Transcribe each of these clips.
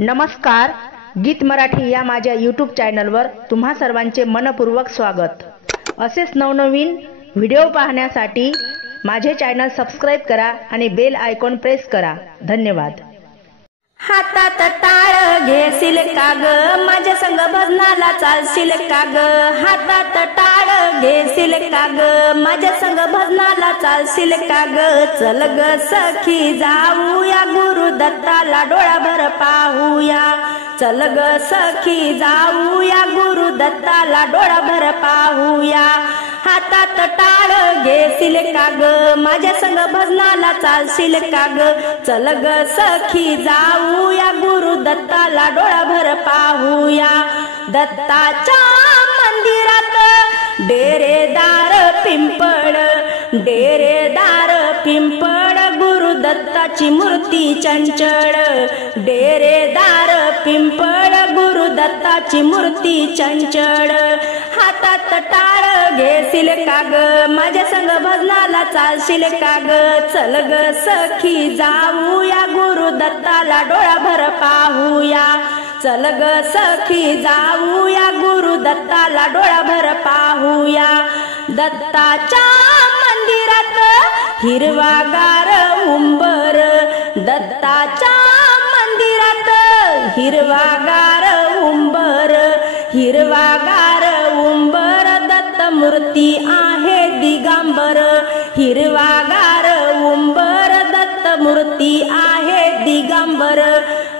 नमस्कार, गीत मराठी या माझ्या यूट्यूब चॅनलवर तुम्हा सर्वांचे मनपूर्वक स्वागत। असेच नवनवीन व्हिडिओ पाहण्यासाठी माझे चॅनल सबस्क्राइब करा आणि बेल आयकॉन प्रेस करा। धन्यवाद। हातात टाळ घेशील का ग, माझ्या संग भजनाला चालशील का ग। हातात टाळ घेशील का ग, माझ्या संग भजनाला चालशील का ग। चल ग सखी जाऊया गुरु दत्ताला डोळाभर पाहूया। चल ग सखी जाऊया गुरु दत्ताला डोळाभर पाहूया। हातात टाळ घेशील का ग, माझ्या संग भजनाला चालशील का ग। चल ग सखी जाऊया गुरु दत्ताला डोळाभर पाहूया। दत्ताच्या मंदिरात डेरेदार पिंपळ, डेरेदार पिंपळ, गुरु दत्ताची मूर्ती चंचळ। डेरेदार पिंपळ, गुरु दत्ताची मूर्ती चंचळ। हातात टाळ घेशील का ग, माझ्या संग भजनाला चालशील का ग। चल ग सखी जाऊया गुरु दत्ताला डोळाभर पाहूया। चल ग सखी जाऊया गुरु दत्ताला डोळाभर पाहूया। दत्ताच्या मंदिरात हिरवागार उंबर, दत्ताच्या मंदिरात हिरवागार उंबर, हिरवागार उंबर, दत्त मूर्ती आहे दिगंबर। हिरवागार उंबर, दत्त मूर्ती आहे दिगंबर।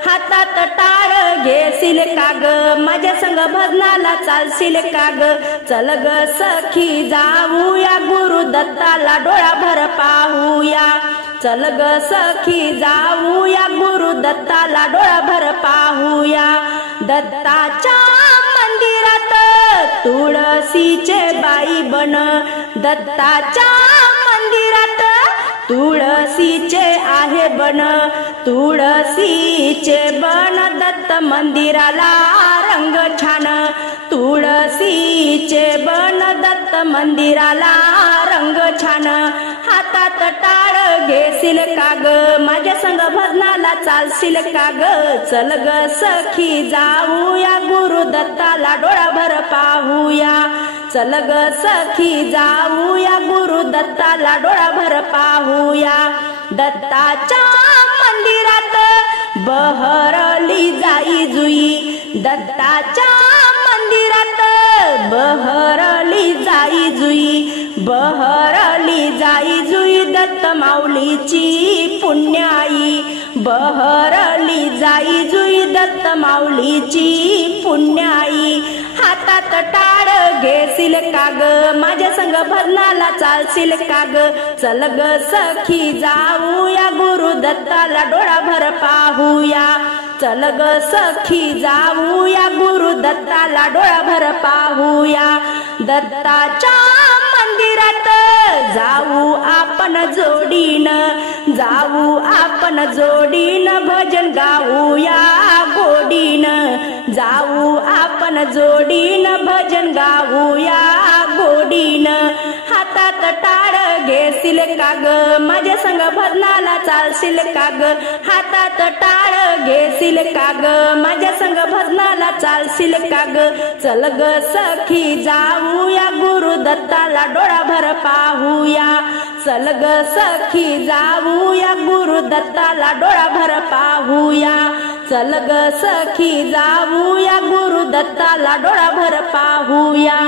हातात टाळ घेशील का ग, माझ्या संग भजनाला चालशील का ग। चल ग सखी जाऊया गुरु दत्ताला डोळाभर पाहूया। चल ग सखी जाऊया गुरु दत्ताला डोळाभर पाहूया। दत्ताच्या मंदिरात तुळशीचे बाई बन, दत्ताच्या मंदिरात तुळशीचे आहे बन, तुळशीचे बन, दत्त मंदिराला रंग छान। तुळशीचे बन, दत्त मंदिराला रंग छान। हातात टाळ घेशील का ग, माझ्या संग भजनाला चालशील का ग। चल ग सखी जाऊया गुरु दत्ताला डोळाभर पाहूया। चल ग सखी जाऊया गुरु दत्ताला डोळाभर पाहूया। दत्ताच्या मंदिरात बहरली जाई जुई, दत्ताच्या मंदिरात बहरली जाई जुई, बहरली जाई जुई, दत्त माऊलीची पुण्याई। बहरली जाई जुई, दत्त माऊलीची पुण्याई। हातात टाळ घेशील का ग, माझ्या संग भजनाला चालशील का ग। चल ग सखी जाऊया गुरु दत्ताला डोळाभर पाहूया। चल ग सखी जाऊया गुरु दत्ताला डोळाभर पाहूया। दत्ताच्या मंदिरात जाऊ आपण जोडीन, जाऊ आपण जोडीन, भजन गाऊया गोडीन। जाऊ आपण जोडीन, भजन गाऊया गोडीन। हातात टाळ घेशील का ग, माझ्या संग भजनाला चालशील का ग। हातात टाळ घेशील का ग, माझ्या संग भजनाला चालशील का ग। चल ग सखी जाऊया गुरु दत्ताला डोळाभर पाहूया। चल ग सखी जाऊया गुरु दत्ताला डोळाभर पाहूया। चल ग सखी जाऊया गुरु दत्ताला डोळाभर पाहूया।